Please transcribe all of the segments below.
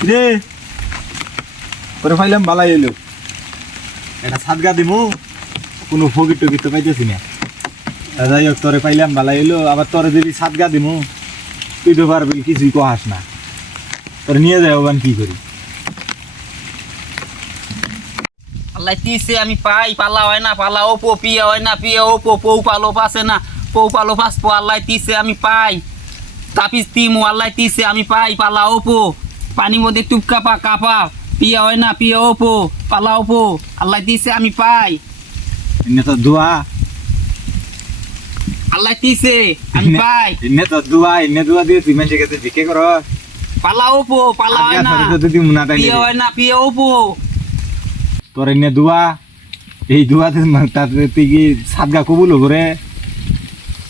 রে করে ফাইলাম বালাই এলো এটা সাদগা দিমু কোনো ফকির টকির তো পাইতেছি না যাই হোক তোরে পাইলাম বালাই এলো আবার তোরে যদি সাদগা দিমু তুই তো পারবি কিছুই কহাস না তোরে নিয়ে যাই ওখান কি করি আল্লাহ তিসে আমি পাই পালা হয় না পালা ওপো পিয়া হয় না পিয়া ওপো পৌ পালো পাসে না পৌ পালো পাস পো আল্লাহ তিসে আমি পাই তাপিস তিমু আল্লাহ তিসে আমি পাই পালা ওপো পানির মধ্যে টুপকা পা কাপা পিয়া হয় না পিয়া ওপো পালা ওপো আল্লাহ তিসে আমি পাই এনে তো দোয়া আল্লাহ তিসে আমি পাই এনে দোয়া দিয়ে তুই মেসে গেছে ভিক্ষে কর পালা ওপো পালা হয় না যদি মুনা তাই পিয়া হয় না পিয়া ওপো তোর এনে দোয়া এই দোয়াতে তাতে তুই কি সাদগা কবুল করে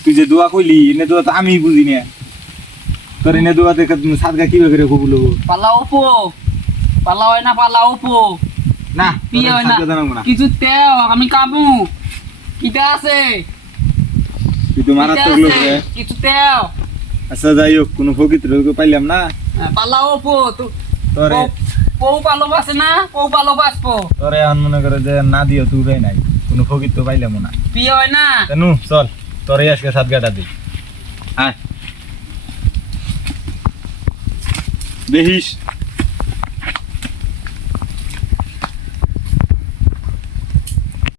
তুই যে দোয়া কইলি এনে দোয়া তো আমি বুঝি না তোর এনে দোয়াতে সাদগা কিভাবে করে কবুল হবো পালা ওপো পালা হয় না পালা ওপো না পিয়া হয় সাদগা জানাবো না না কিছু তেও আমি কাবু কিটা আছে তুই তো মারাত্মক লোক রে কিছু তেও আচ্ছা যাই হোক কোনো ফকির পাইলাম না পালা ওপো তোরে পৌ পালো পাসে না পৌ পালো পাসপো তোরে এখন মনে করে যে না দিও তুই নাই কোনো ফকির তো পাইলাম না পিয়া হয় না নু চল তোরে আজকে সাদগাটা দি আয় দেখিস